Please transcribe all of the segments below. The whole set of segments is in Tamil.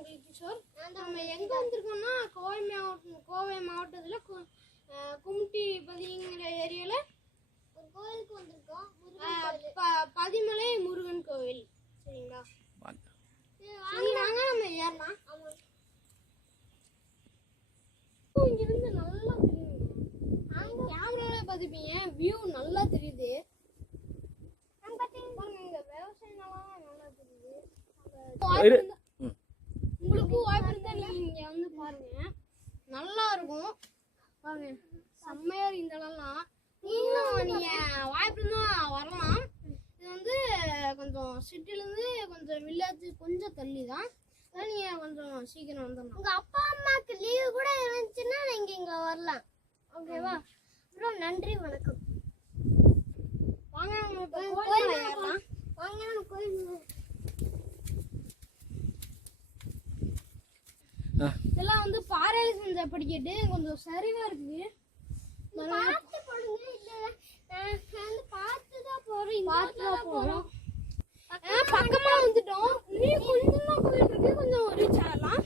உங்கள் கிஷோர். நம்ம எங்கே வந்திருக்கோம்னா கோவை மாவட்டத்தில் கும்டி பதிங்கிற ஏரியாவில் ஒரு கோயிலுக்கு வந்திருக்கோம். பதிமலை முருகன் கோவில். சரிங்களா? வாங்க நம்ம ஏறலாம். இங்கிருந்து நல்லா தெரியுங்க. கேமராவில் பார்த்துப்பீங்க, வியூ நல்லா தெரியுது. உங்களுக்கு வாய்ப்பு இருந்தா நீங்க இங்க வந்து பாருங்க, நல்லா இருக்கும். பாருங்க, செம்மையா இருக்கு இந்த இடம்லாம். நீங்க வாய்ப்பு இருந்தா வரலாம். இது வந்து கொஞ்சம் சிட்டில இருந்து கொஞ்சம் வில்லேஜ் கொஞ்சம் தள்ளி தான். நீங்க கொஞ்சம் சீக்கிரம் வந்துடலாம். உங்க அப்பா அம்மாக்கு லீவு கூட இருந்துச்சுன்னா நீங்க இங்க வரலாம். ஓகேவா? அப்புறம் நன்றி, வணக்கம். வாங்க நம்ம கோயில் ஏறலாம். வாங்க நம்ம கோயில். இதெல்லாம் வந்து பாறையில செஞ்ச படிக்கட்டு, கொஞ்சம் சரிவா இருக்கு. பார்த்து போடுங்க. இல்ல பார்த்து தான் போறோம். பக்கமா வந்துட்டோம். இன்னும் கொஞ்சம் தான் கோயில் இருக்கு, கொஞ்சம் ரீச் ஆகலாம்.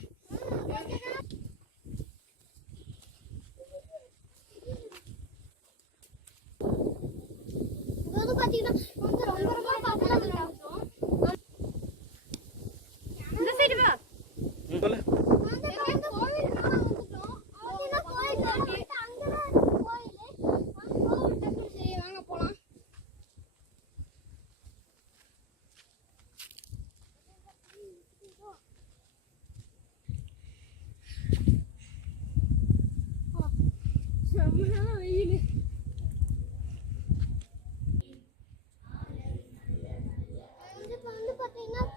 இது பாத்தீங்கன்னா கொஞ்சம் ரொம்ப பக்கமா வந்துட்டோம். இந்த சைடு வா. சொல்லு.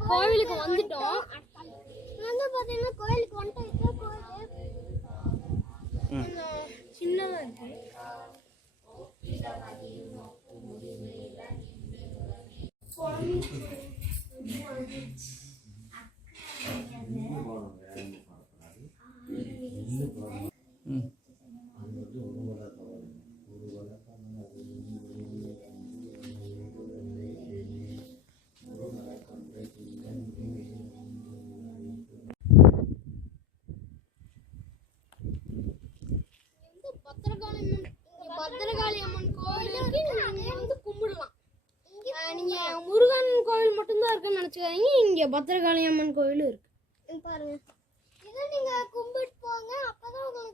கோவிலுக்கு வந்துட்டோம். வந்து பாத்தீங்கன்னா கோயிலுக்கு வந்துட்டோம். கோயில் சின்னதா இருக்கு. பத்திரகாளி அம்மன் கோவில் இருக்கு. நீங்க வந்து கும்பிடலாம். நீங்க முருகன் கோவில் மட்டும்தான் இருக்குன்னு நினைச்சுக்காதீங்க, இங்க பத்திரகாளி அம்மன் கோவிலும் இருக்கு. பாருங்க, இதை நீங்க கும்பிட்டு போங்க. அப்பதான்